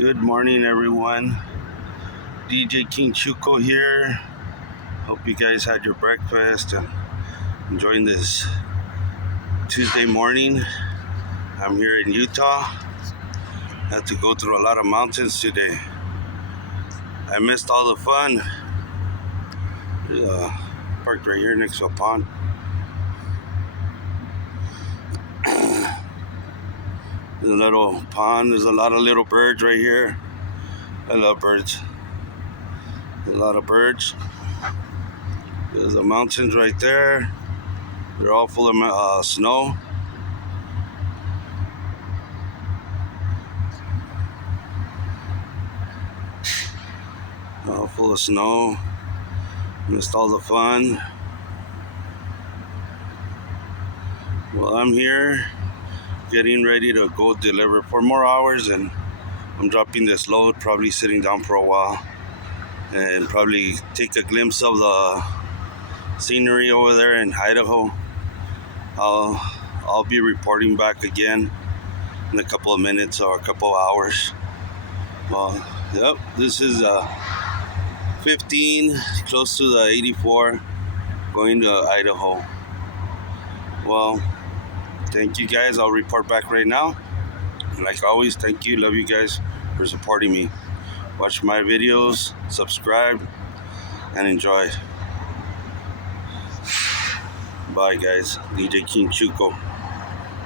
Good morning, everyone. DJ King Chuco here. Hope you guys had your breakfast and enjoying this Tuesday morning. I'm here in Utah. Had to go through a lot of mountains today. I missed all the fun. Parked right here next to a pond. There's a little pond. There's a lot of little birds right here. I love birds. There's a lot of birds. There's the mountains right there. They're all full of snow. All full of snow. Missed all the fun. Well, I'm here getting ready to go deliver 4 more hours, and I'm dropping this load, probably sitting down for a while and probably take a glimpse of the scenery over there in Idaho. I'll be reporting back again in a couple of minutes or a couple of hours. Well, yep, this is 15, close to the 84, going to Idaho. Well, thank you guys. I'll report back right now. Like always, thank you. Love you guys for supporting me. Watch my videos, subscribe, and enjoy. Bye, guys. DJ King Chuco.